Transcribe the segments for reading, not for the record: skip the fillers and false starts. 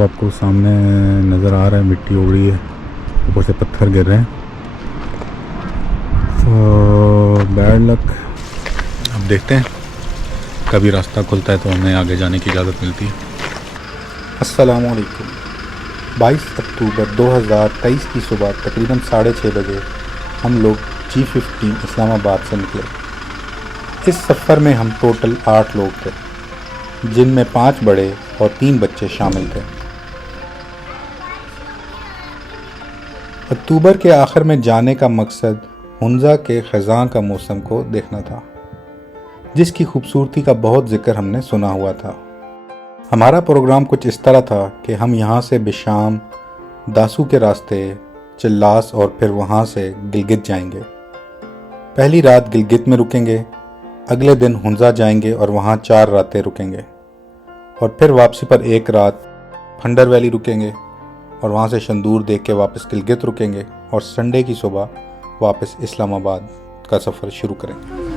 वो आपको सामने नज़र आ रहा है, मिट्टी उड़ रही है, ऊपर से पत्थर गिर रहे हैं। तो बैड लक। अब देखते हैं कभी रास्ता खुलता है तो हमें आगे जाने की इजाज़त मिलती है। अस्सलाम वालेकुम। 22 अक्टूबर 2023 की सुबह तकरीबन 6:30 बजे हम लोग G15 इस्लामाबाद से निकले। इस सफ़र में हम टोटल 8 लोग थे, जिनमें 5 बड़े और 3 बच्चे शामिल थे। अक्टूबर के आखिर में जाने का मकसद हुंजा के ख़ज़ां का मौसम को देखना था, जिसकी खूबसूरती का बहुत ज़िक्र हमने सुना हुआ था। हमारा प्रोग्राम कुछ इस तरह था कि हम यहाँ से बिशाम, दासू के रास्ते, चिल्लास और फिर वहाँ से गिलगित जाएंगे। पहली रात गिलगित में रुकेंगे, अगले दिन हुंजा जाएंगे और वहाँ 4 रातें रुकेंगे, और फिर वापसी पर एक रात फंडर वैली रुकेंगे और वहाँ से शंदूर देख के वापस गिलगित रुकेंगे और संडे की सुबह वापस इस्लामाबाद का सफ़र शुरू करेंगे।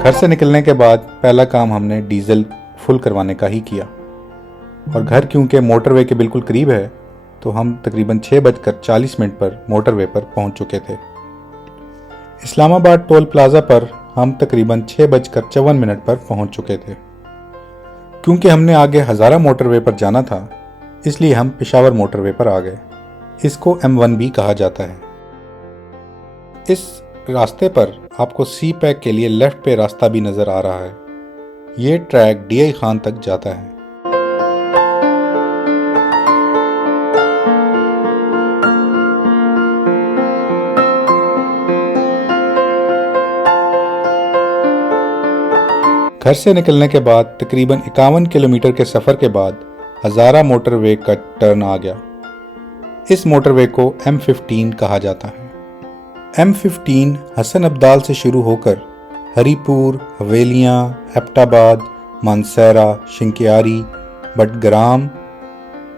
घर से निकलने के बाद पहला काम हमने डीजल फुल करवाने का ही किया, और घर क्योंकि मोटरवे के बिल्कुल करीब है तो हम तकरीबन 6:40 पर मोटरवे पर पहुंच चुके थे। इस्लामाबाद टोल प्लाज़ा पर हम तकरीबन 6:54 पर पहुंच चुके थे। क्योंकि हमने आगे हज़ारा मोटरवे पर जाना था, इसलिए हम पेशावर मोटरवे पर आ गए। इसको M1 भी कहा जाता है। इस रास्ते पर आपको सी पैक के लिए लेफ्ट पे रास्ता भी नज़र आ रहा है। ये ट्रैक DI खान तक जाता है। घर से निकलने के बाद तकरीबन 51 किलोमीटर के सफ़र के बाद हज़ारा मोटरवे का टर्न आ गया। इस मोटरवे को M15 कहा जाता है। M15 हसन अब्दाल से शुरू होकर हरीपुर, हवेलियाँ, एबटाबाद, मानसैरा, शिंकियारी, बटग्राम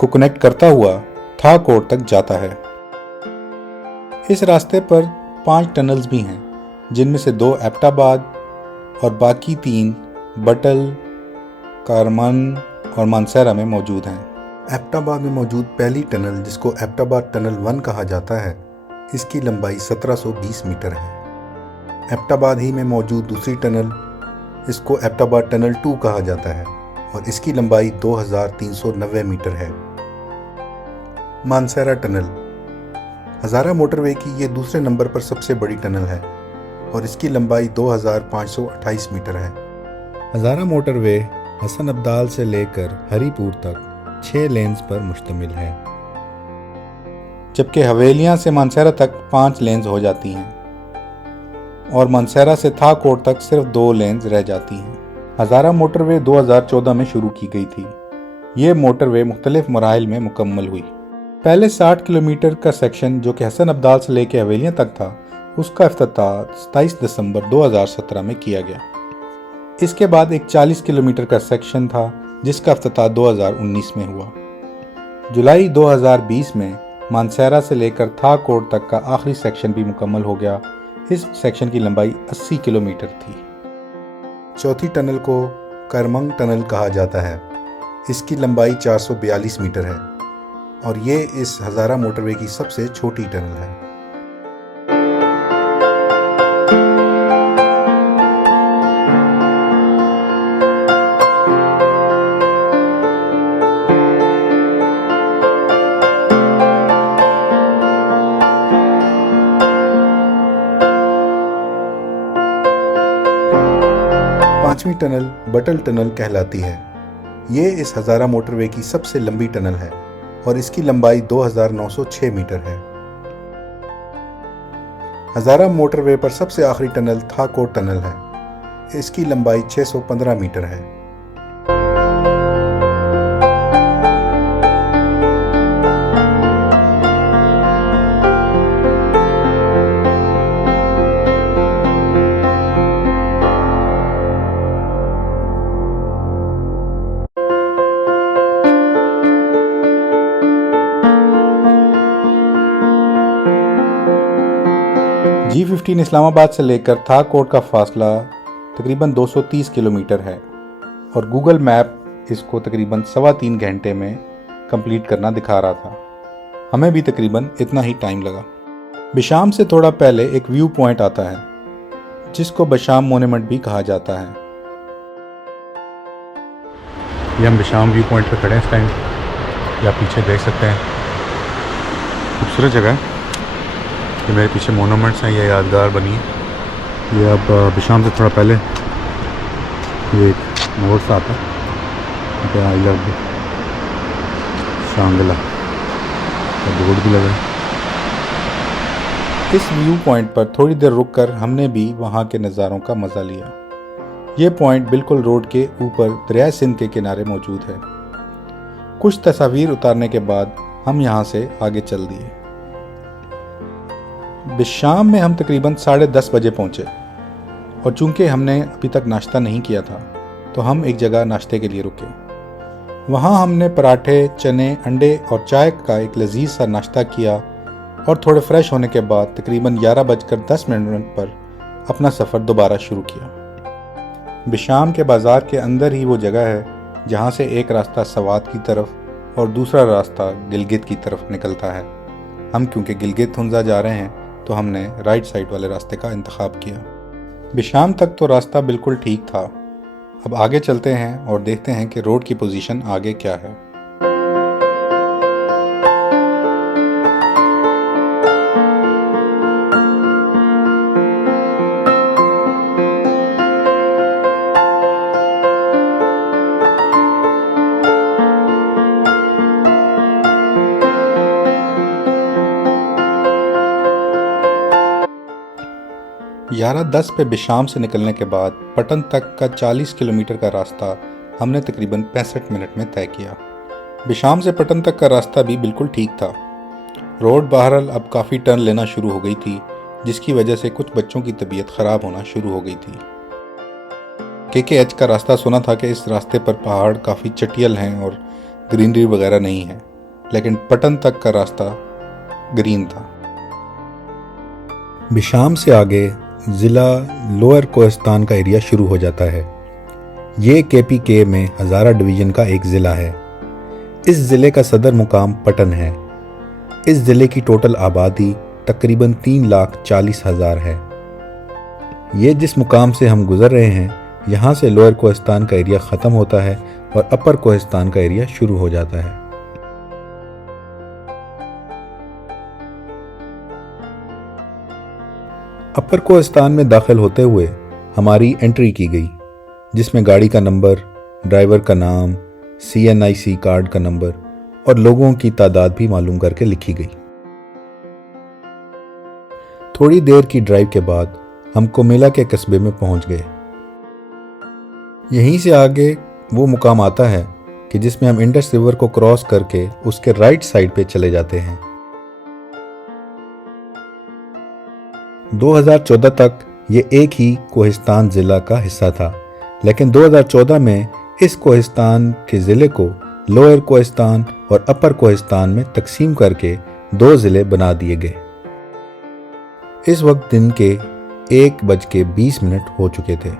को कनेक्ट करता हुआ थाकोट तक जाता है। इस रास्ते पर 5 टनल्स भी हैं, जिनमें से 2 एबटाबाद और बाकी 3 बटल, कारमन और मानसैरा में मौजूद हैं। एबटाबाद में मौजूद पहली टनल, जिसको एबटाबाद टनल 1 कहा जाता है, इसकी लंबाई 1720 मीटर है। एबटाबाद ही में मौजूद दूसरी टनल, इसको एबटाबाद टनल 2 कहा जाता है, और इसकी लंबाई 2390 मीटर है। मानसैरा टनल हज़ारा मोटरवे की ये दूसरे नंबर पर सबसे बड़ी टनल है, और इसकी लंबाई 2528 मीटर है। हज़ारा मोटरवे हसन अब्दाल से लेकर हरीपुर तक 6 लेन्स पर मुश्तमिल है, जबकि हवेलियाँ से मानसैरा तक 5 लेन्स हो जाती हैं और मानसैरा से थाकोट तक सिर्फ 2 लेन्स रह जाती हैं। हज़ारा मोटरवे 2014 में शुरू की गई थी। ये मोटरवे मुख्तलिफ मराहिल में मुकम्मल हुई। पहले 60 किलोमीटर का सेक्शन, जो कि हसन अब्दाल से लेकर हवेलियाँ तक था, उसका इफ्तिताह 27 दिसंबर 2017 में किया गया। इसके बाद एक 40 किलोमीटर का सेक्शन था, जिसका इफ्तिताह 2019 में हुआ। जुलाई 2020 में मानसैरा से लेकर थाकोट तक का आखिरी सेक्शन भी मुकम्मल हो गया। इस सेक्शन की लंबाई 80 किलोमीटर थी। चौथी टनल को करमंग टनल कहा जाता है। इसकी लंबाई 442 मीटर है, और ये इस हज़ारा मोटरवे की सबसे छोटी टनल है। पांचवी टनल बटल टनल कहलाती है। ये इस हज़ारा मोटरवे की सबसे लंबी टनल है, और इसकी लंबाई 2906 मीटर है। हज़ारा मोटरवे पर सबसे आखिरी टनल थाकोट टनल है। इसकी लंबाई 615 मीटर है। G15 इस्लामाबाद से लेकर था कोट का फासला तकरीबन 230 किलोमीटर है और गूगल मैप इसको तकरीबन 3.25 घंटे में कंप्लीट करना दिखा रहा था। हमें भी तकरीबन इतना ही टाइम लगा। बिशाम से थोड़ा पहले एक व्यू पॉइंट आता है जिसको बिशाम मोन्यूमेंट भी कहा जाता है। ये हम बिशाम व्यू पॉइंट पर खड़े हैं इस टाइम, या पीछे देख सकते हैं, खूबसूरत जगह है। ये मेरे पीछे मोनूमेंट्स हैं, ये यादगार बनी है। ये अब बिशाम से थोड़ा पहले ये एक मोड़ सा आता है, आई लव शांगला का बोर्ड भी लगा है। इस व्यू पॉइंट पर थोड़ी देर रुककर हमने भी वहाँ के नज़ारों का मज़ा लिया। ये पॉइंट बिल्कुल रोड के ऊपर दरिया सिंध के किनारे मौजूद है। कुछ तस्वीर उतारने के बाद हम यहाँ से आगे चल दिए। बिशाम में हम तकरीबन 10:30 बजे पहुँचे और चूंकि हमने अभी तक नाश्ता नहीं किया था तो हम एक जगह नाश्ते के लिए रुके। वहाँ हमने पराठे, चने, अंडे और चाय का एक लजीज सा नाश्ता किया और थोड़े फ्रेश होने के बाद तकरीबन 11:10 पर अपना सफ़र दोबारा शुरू किया। बिशाम के बाज़ार के अंदर ही वो जगह है जहाँ से एक रास्ता सवात की तरफ और दूसरा रास्ता गिलगित की तरफ निकलता है। हम क्योंकि गिलगित हुंजा जा रहे हैं तो हमने राइट साइड वाले रास्ते का इंतखाब किया। बिशाम तक तो रास्ता बिल्कुल ठीक था। अब आगे चलते हैं और देखते हैं कि रोड की पोजीशन आगे क्या है। 11:10 पे बिशाम से निकलने के बाद पटन तक का 40 किलोमीटर का रास्ता हमने तकरीबन 65 मिनट में तय किया। बिशाम से पटन तक का रास्ता भी बिल्कुल ठीक था। रोड बहरहाल अब काफ़ी टर्न लेना शुरू हो गई थी, जिसकी वजह से कुछ बच्चों की तबीयत ख़राब होना शुरू हो गई थी। KKH का रास्ता सुना था कि इस रास्ते पर पहाड़ काफ़ी चटियल हैं और ग्रीनरी वगैरह नहीं है, लेकिन पटन तक का रास्ता ग्रीन था। बिशाम से आगे ज़िला लोअर कोहिस्तान का एरिया शुरू हो जाता है। ये KPK में हज़ारा डिवीज़न का एक ज़िला है। इस ज़िले का सदर मुकाम पटन है। इस ज़िले की टोटल आबादी तकरीबन 3,40,000 है। ये जिस मुकाम से हम गुज़र रहे हैं, यहाँ से लोअर कोहिस्तान का एरिया ख़त्म होता है और अपर कोहिस्तान का एरिया शुरू हो जाता है। अपर कोहिस्तान में दाखिल होते हुए हमारी एंट्री की गई, जिसमें गाड़ी का नंबर, ड्राइवर का नाम, CNIC कार्ड का नंबर और लोगों की तादाद भी मालूम करके लिखी गई। थोड़ी देर की ड्राइव के बाद हम कोमेला के कस्बे में पहुंच गए। यहीं से आगे वो मुकाम आता है कि जिसमें हम इंडस रिवर को क्रॉस करके उसके राइट साइड पे चले जाते हैं। 2014 तक ये एक ही कोहिस्तान ज़िला का हिस्सा था, लेकिन 2014 में इस कोहिस्तान के ज़िले को लोअर कोहिस्तान और अपर कोहिस्तान में तकसीम करके 2 ज़िले बना दिए गए। इस वक्त दिन के 1:20 हो चुके थे।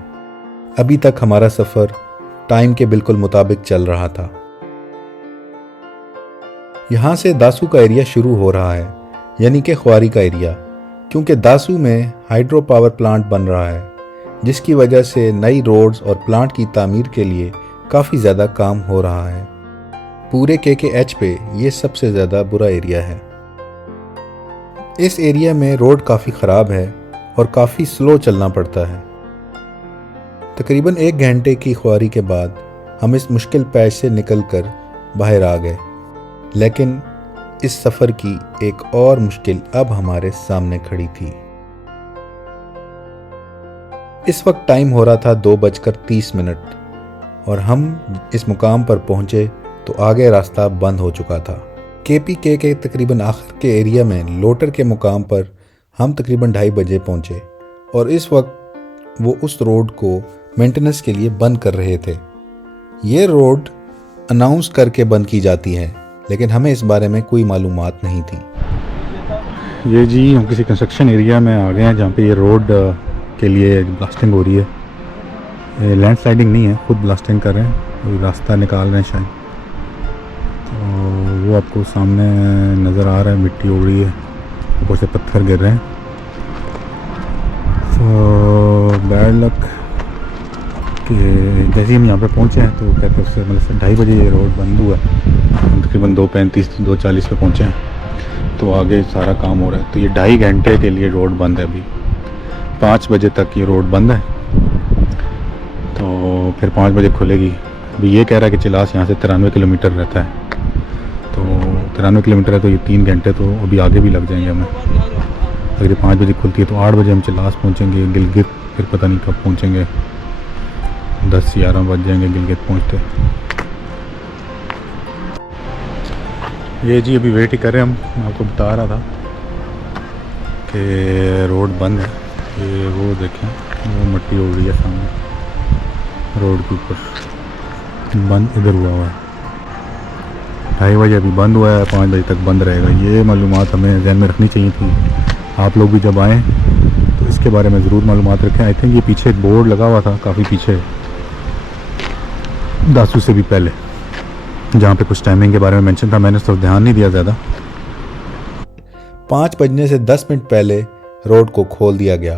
अभी तक हमारा सफ़र टाइम के बिल्कुल मुताबिक चल रहा था। यहाँ से दासू का एरिया शुरू हो रहा है, यानी कि ख्वारी का एरिया, क्योंकि दासू में हाइड्रो पावर प्लांट बन रहा है, जिसकी वजह से नई रोड्स और प्लांट की तामीर के लिए काफ़ी ज़्यादा काम हो रहा है। पूरे KKH पे ये सबसे ज़्यादा बुरा एरिया है। इस एरिया में रोड काफ़ी ख़राब है और काफ़ी स्लो चलना पड़ता है। तकरीबन 1 घंटे की ख्वारी के बाद हम इस मुश्किल पैच से निकलकर बाहर आ गए, लेकिन इस सफ़र की एक और मुश्किल अब हमारे सामने खड़ी थी। इस वक्त टाइम हो रहा था 2:30 और हम इस मुकाम पर पहुंचे तो आगे रास्ता बंद हो चुका था। KPK के तकरीबन आखिर के एरिया में लोटर के मुकाम पर हम तकरीबन 2:30 बजे पहुंचे और इस वक्त वो उस रोड को मेंटेनेंस के लिए बंद कर रहे थे। ये रोड अनाउंस करके बंद की जाती है, लेकिन हमें इस बारे में कोई मालूमात नहीं थी। ये जी हम किसी कंस्ट्रक्शन एरिया में आ गए हैं जहाँ पे ये रोड के लिए ब्लास्टिंग हो रही है। ये लैंड स्लाइडिंग नहीं है, खुद ब्लास्टिंग कर रहे हैं, कोई रास्ता निकाल रहे हैं शायद। तो वो आपको सामने नज़र आ रहा है, मिट्टी उड़ रही है, ऊपर से पत्थर गिर रहे हैं। तो बैड लक कि जैसे ही हम यहाँ पे पहुँचे हैं तो कहते हैं उससे मतलब 2:30 बजे ये रोड बंद हुआ है, तकरीबन 2:35 2:40 पे पहुँचे हैं। तो आगे सारा काम हो रहा है। तो ये 2.5 घंटे के लिए रोड बंद है। अभी 5 बजे तक ये रोड बंद है, तो फिर 5 बजे खुलेगी। अभी ये कह रहा है कि चिलास यहाँ से 93 किलोमीटर रहता है, तो 93 किलोमीटर है, तो ये 3 घंटे तो अभी आगे भी लग जाएंगे हमें। अगर ये 5 बजे खुलती है तो 8 बजे हम चिलास पहुँचेंगे। गिलगित फिर पता नहीं कब पहुँचेंगे, 10-11 बज जाएंगे गिलगित पहुँचते। ये जी अभी वेट ही कर रहे हैं हम। आपको बता रहा था कि रोड बंद है। ये वो देखें, वो मिट्टी उड़ रही है सामने रोड के ऊपर, बंद इधर हुआ है। 2:30 बजे अभी बंद हुआ है, 5 बजे तक बंद रहेगा। ये मालूमात हमें ध्यान में रखनी चाहिए थी। आप लोग भी जब आएँ तो इसके बारे में ज़रूर मालूमात रखें। आई थिंक ये पीछे एक बोर्ड लगा हुआ था, काफ़ी पीछे, दासू से भी पहले, जहाँ पे कुछ टाइमिंग के बारे में मेंशन था। मैंने तो ध्यान नहीं दिया ज़्यादा। 5 बजने से 10 मिनट पहले रोड को खोल दिया गया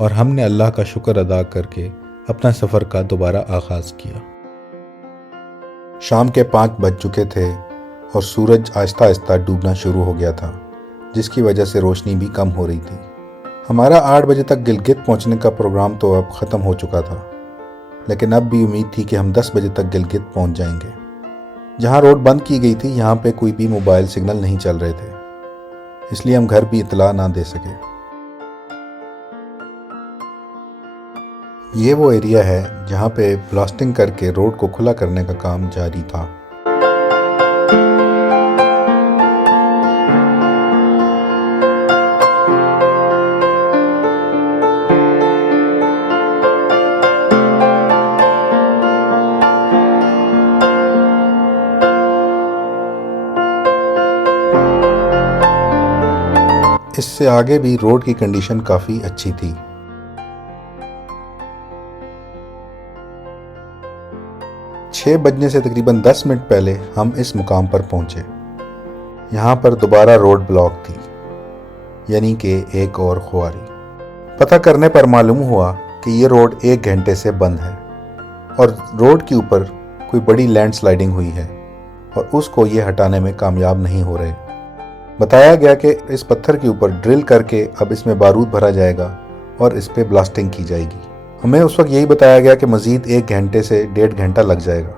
और हमने अल्लाह का शुक्र अदा करके अपना सफ़र का दोबारा आगाज़ किया। शाम के 5 बज चुके थे और सूरज आहिस्ता आहिस्ता डूबना शुरू हो गया था, जिसकी वजह से रोशनी भी कम हो रही थी। हमारा 8 बजे तक गिलगित पहुंचने का प्रोग्राम तो अब ख़त्म हो चुका था, लेकिन अब भी उम्मीद थी कि हम 10 बजे तक गिलगित पहुंच जाएंगे। जहां रोड बंद की गई थी यहां पे कोई भी मोबाइल सिग्नल नहीं चल रहे थे, इसलिए हम घर भी इतला ना दे सके। ये वो एरिया है जहां पे ब्लास्टिंग करके रोड को खुला करने का काम जारी था। इससे आगे भी रोड की कंडीशन काफ़ी अच्छी थी। छह बजने से तकरीबन 10 मिनट पहले हम इस मुकाम पर पहुंचे। यहाँ पर दोबारा रोड ब्लॉक थी, यानी कि एक और खुआरी। पता करने पर मालूम हुआ कि ये रोड 1 घंटे से बंद है और रोड के ऊपर कोई बड़ी लैंडस्लाइडिंग हुई है और उसको ये हटाने में कामयाब नहीं हो रहे। बताया गया कि इस पत्थर के ऊपर ड्रिल करके अब इसमें बारूद भरा जाएगा और इस पे ब्लास्टिंग की जाएगी। हमें उस वक्त यही बताया गया कि मज़ीद 1 घंटे से 1.5 घंटा लग जाएगा।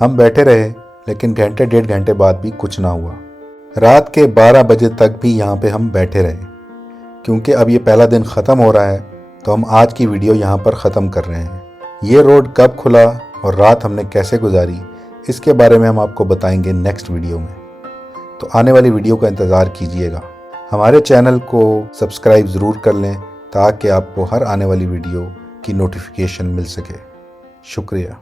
हम बैठे रहे, लेकिन घंटे 1.5 घंटे बाद भी कुछ ना हुआ। रात के 12 बजे तक भी यहाँ पे हम बैठे रहे। क्योंकि अब ये पहला दिन ख़त्म हो रहा है तो हम आज की वीडियो यहाँ पर ख़त्म कर रहे हैं। ये रोड कब खुला और रात हमने कैसे गुजारी, इसके बारे में हम आपको बताएंगे नेक्स्ट वीडियो में। तो आने वाली वीडियो का इंतज़ार कीजिएगा। हमारे चैनल को सब्सक्राइब ज़रूर कर लें ताकि आपको हर आने वाली वीडियो की नोटिफिकेशन मिल सके। शुक्रिया।